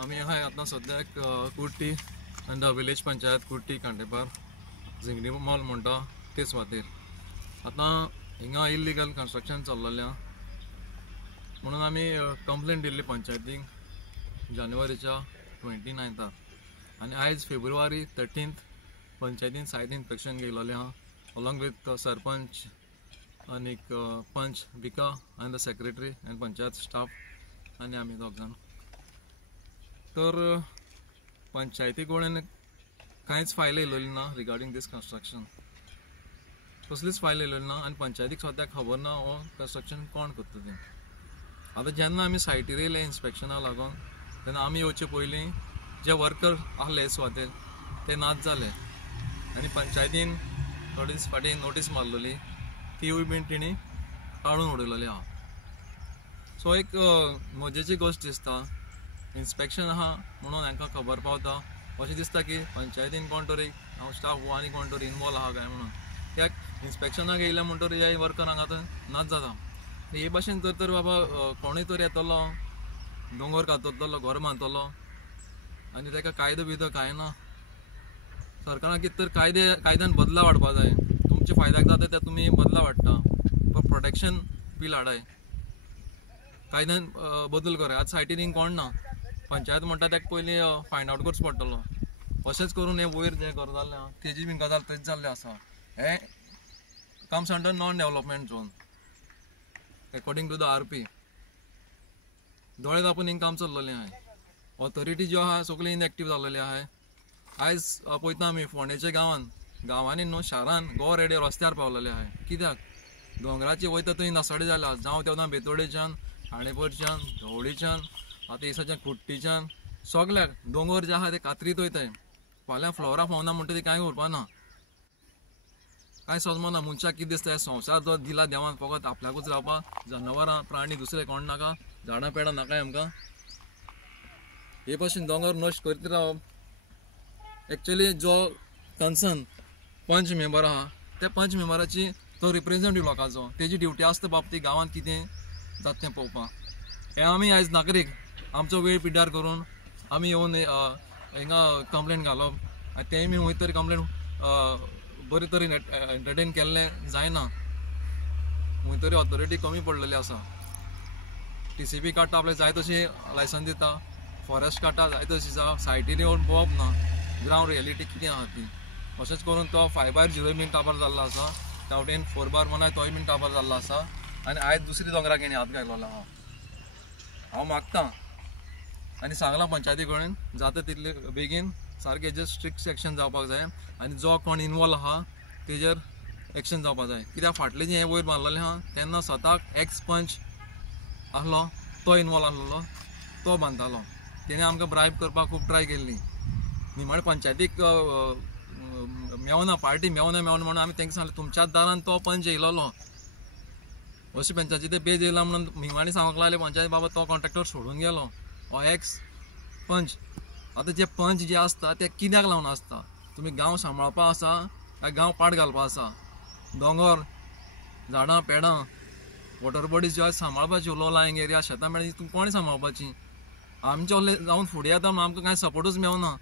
आमी आहाय आतां सद्याक कुर्टी आनी the village panchayat Kurti कांटेपार झिंगडी mall म्हणटा ते सुवातेर आतां हिंगा इल्लीगल कन्स्ट्रक्शन चल्लेलें म्हणून आमी कंप्लेंट दिल्ली पंचायतीक जानेवारीच्या 29 आनी आयज फेब्रुवारी 13 पंचायतीन सायट इन्स्पेक्शन गेल्लेलें आहा अलॉंग विथ सरपंच आनी पंच बिका आनी द सेक्रेटरी आनी पंचायत स्टाफ आनी आमी दोग जाण तर पंचायती कडेन कांयच फायल येयलेली ना रिगार्डींग दीस कन्स्ट्रक्शन कसलीच फायल येयलेली ना आनी पंचायतीक सद्याक खबर ना हो कन्स्ट्रक्शन कोण करता तें आतां जेन्ना आमी सायटीर येयले इन्स्पेक्शनाक लागून तेन्ना आमी येवचे पयलीं जे वर्कर आहले सुवातेर ते नाच जाले आनी पंचायतीन थोडे दीस फाटीं नोटीस मारलेली तीवूय बीन तेणी काडून उडयलेली आहा सो एक मजेची गोश्ट दिसता इन्स्पेक्शन आहा म्हणून हांकां खबर पावता अशें दिसता की पंचायतीन कोण तरी हांव स्टाफ हो आनी कोण तरी इनवॉल्व आहा काय म्हणून कित्याक इन्स्पेक्शनाक येयल्या म्हणटरी हे वर्कर हांगा आतां नाच जाता हे भाशेन तर बाबा कोणूय तरी येतलो दोंगर कातरतलो घर बांदतलो आनी ताका कायदो बिदो कांय ना सरकारान कितें तर कायद्यान बदलाव हाडपा जाय तुमच्या फायद्याक जाता ते तुमी बदलाव हाडटा पण प्रोटेक्शन बील हाडाय कायद्यान बदल कराय आतां सायटीन कोण ना पंचायत म्हणटा ताका पयलीं फायंड आवट करचो पडटलो अशेंच करून हे वयर जें घर जाल्लें आहा तेजी बीन गजाल थंयच जाल्ली आसा हे comes under non development zone according to the RP दोळे धांपून हिंग काम चल्लेलें आहा ऑथॉरिटी ज्यो आहा सगळी इनएक्टीव जाल्लेली आहा आयज पळयता आमी फोंडेच्या गांवांनी न्हू शारान गो रेडे रस्त्यार पावलेले आहा कित्याक दोंगराची वयता थंय नसाडे जाल्या जावं तेन्ना बेतोडेच्यान हाणेपरच्यान धवळीच्यान आतां दिसाच्यान कुट्टीच्यान सगल्याक दोंगर जे आहा ते कातरीत वयताय फाल्यां फ्लोरा फावना म्हणटा ती कांय उरपाना कांय समजना मनशाक कितें दिसता संवसार जो दिला देवान फकत आपल्याकूच रावपाक जनावरां प्राणी दुसरे कोण नाका झाडां पेडां नाकाय आमकां हे भाशेन दोंगर नश्ट करीत रावप एक्चुअली जो कन्सर्न पंच मेंबर आहा त्या पंच मेंबराची तो रिप्रेझेंटेटीव लोकांचो तेजी ड्युटी आसता बाब ती गांवांत कितें जाता तें पळोवपाक हे आमी आयज नागरीक आमचो वेळ पिड्ड्यार करून आमी येवन हिंगा कंप्लेंट घालप आनी तेंय बी खंय तरी कंप्लेंट बरे तरेन एंटरटेन केल्लें जायना खंय तरी ऑथॉरिटी कमी पडलेली आसा TCP काडटा आपल्याक जाय तशी लायसन दिता फॉरेस्ट काडटा जाय तशी सायटीर येवन पळोवप ना ग्रावंड रियलिटी कितें आहा ती अशेंच करून तो 5/0 बीन टाबर जाल्लो आसा टावटेन 4/1 तोय बीन टाबर जाल्लो आसा आनी आयज दुसरी दोंगराक हेणी हात घायलेलो आहा हांव मागतां आनी सांगलां पंचायती कडेन जाता तितले बेगीन सारकें हेजेर स्ट्रिक्ट सेक्शन जावपाक जाय आनी जो कोण इनवॉल्व आहा तेजेर एक्शन जावपाक जाय कित्याक फाटलें जें हें वयर बांदलेलें आहा तेन्ना स्वताक एक्स पंच आहलो तो इनवॉल्व आहलो तो बांदतालो तेणें आमकां ब्रायब करपाक खूब ट्राय केल्ली निमाणे पंचायतीक मेवना पार्टी मेवना म्हणून आमी तांकां सांगलें तुमच्याच दारान तो पंच येयलोलो अशें पंचायती ते बेज येयला म्हणून निमाणे सांगूंक लागले पंचायत बाबा तो कॉन्ट्रॅक्टर सोडून गेलो हो एक्स पंच आतां जे पंच जे आसता ते कित्याक लावन आसता तुमी गांव सांबाळपा आसा काय गांव पाड घालपा आसा दोंगर झाडां पेडां वॉटर बॉडीज ज्यो सांबाळपाच्यो लो लायंग एरिया शेतां मेळ्ळी तुमी कोणी सांबाळपाची आमचे असले जावन फुडें येता म्हणून आमकां कांय सपोर्टूच मेवना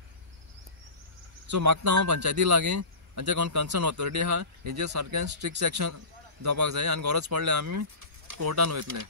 सो मागता हांव पंचायती लागीं आनी जे कोण कन्सर्न ऑथॉरिटी आहा हेजेर सारकें स्ट्रिक्ट सेक्शन जावपाक जाय आनी गरज पडल्यार आमी कोर्टान वयतले